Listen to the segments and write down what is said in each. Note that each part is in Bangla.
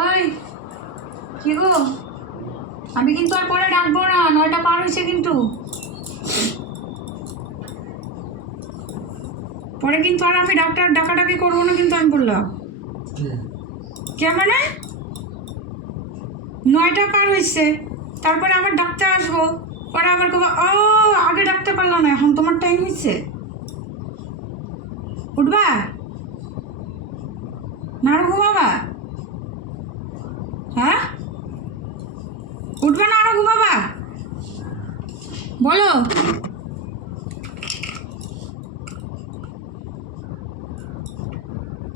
ওই কি গো, আমি কিন্তু আর পরে ডাকবো না, 9টা পার হয়েছে কিন্তু। পরে কিন্তু আর আমি ডাকাডাকি করবো না কিন্তু, আমি বললাম। কে মানে? 9টা পার হয়েছে, তারপরে আবার ডাকতে আসবো, পরে আবার কব ও আগে ডাকতে পারলাম না, এখন তোমার টাইম হয়েছে। উঠবা না আরো ঘুমাবা? হ্যাঁ, উঠবা না আরো ঘুমাবা? বলো।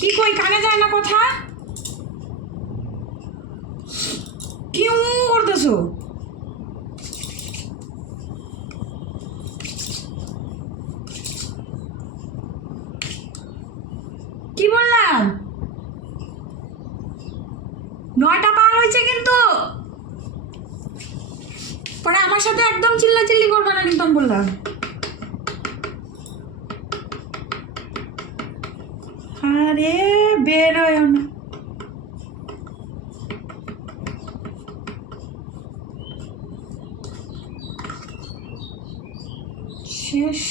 কি কই, কানে যায় না কথা? কি করতেছো? কি বললাম? 9টা পার হয়েছে কিন্তু, পরে আমার সাথে একদম চিল্লাচিল্লি করবে না কিন্তু, আমি বললাম। আরে বেরোয় না। শেষ।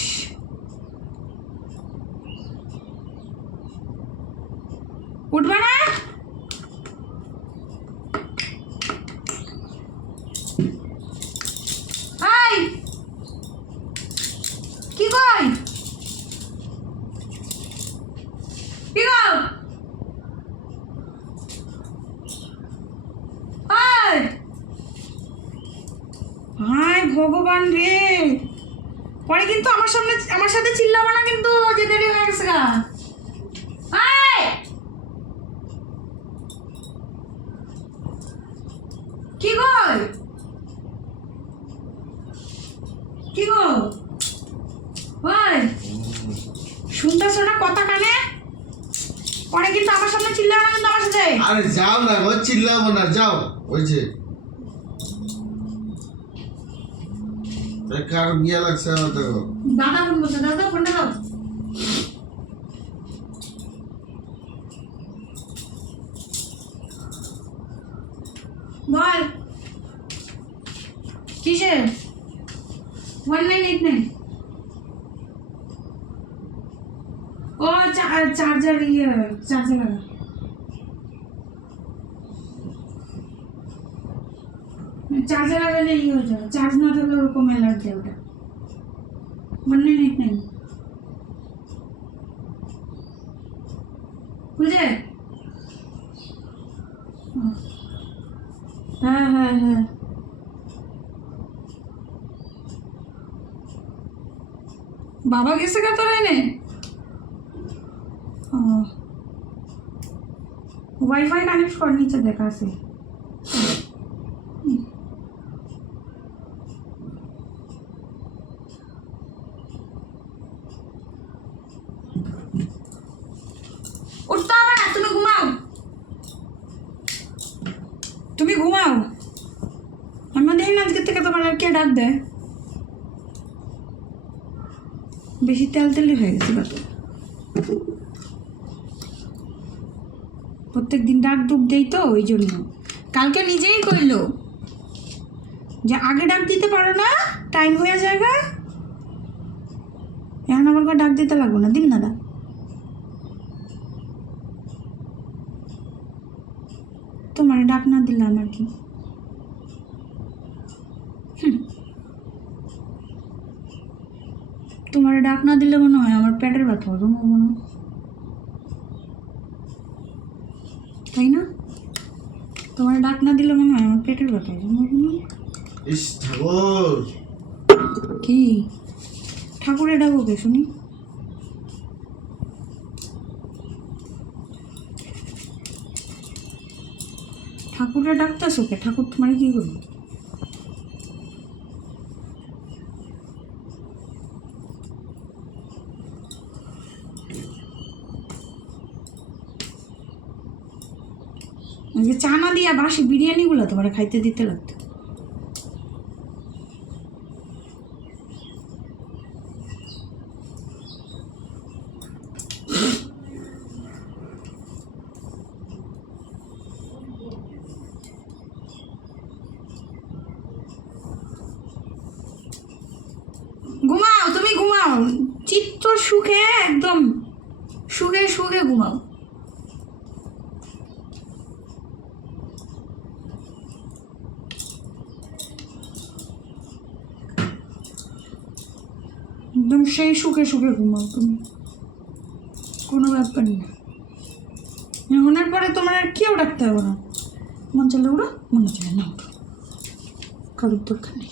উঠবে না? এই কি কই, কি গো? এই হায় ভগবান রে, পরে কিন্তু আমার সাথে চিল্লাবা না কিন্তু, যে দেরি হয়ে গেছে গা। এই কি কই, কি গো? ওই শুনতেছো না কথা কানে? পরে কিন্তু আমার সামনে চিল্লাবা না কিন্তু, আমার সাথে। আরে যাও না, ও চিল্লাবো না, যাও। ওই যে কার বিয়ে লাগছে না তো। দাদা ফোন করছে, দাদা ফোনটা দাও। বল কিসের 1989? ও চার্জার, চার্জার লাগা। চার্জার লাগালে হয়ে যাবে, চার্জ না থাকলে ওরকম অ্যালার্জি। ওটা 1989 বুঝে? হ্যাঁ হ্যাঁ হ্যাঁ, বাবা গেছে কত এনে। ওয়াইফাই কানেক্ট কর, নিচে দেখা আছে। উঠতে হবে না, তুমি ঘুমাও, তুমি ঘুমাও। আমরা দেখি না আজকে থেকে তোমার আর কে ডাক দেয়। বেশি তেল হয়ে গেছে বা তো, প্রত্যেক দিন ডাক ডুক দেই তো, ওই জন্য। কালকে নিজেই কইলো যে আগে ডাক দিতে পারো না, টাইম হয়ে যায়গা। এখন আমার ডাক দিতে লাগবো না, দিন না ডাক। তোমার ডাক না দিলে আমার কি? তোমার ডাক না দিলে মনে হয় আমার পেটের ব্যথা হবে, মনে হয়, তাই না? তোমার ডাক না দিলে মনে হয় আমার পেটের ব্যথা হবে, ইস ঠাকুর। কি ঠাকুরে ডাকো কে শুনি? ঠাকুরে ডাকতেছো কে? ঠাকুর তোমার কি করবো? আজকে চা না দিয়া বাসি বিরিয়ানিগুলো তোমার খাইতে দিতে লাগতো। ঘুমাও। একদম সেই সুখে সুখে ঘুমাও তুমি, কোনো ব্যাপার না। এমনের পরে তোমার আর কেউ ডাকতে হবে না। মন চলে উড়ো, মনে চলে না উঠো, কারোর দরকার নেই।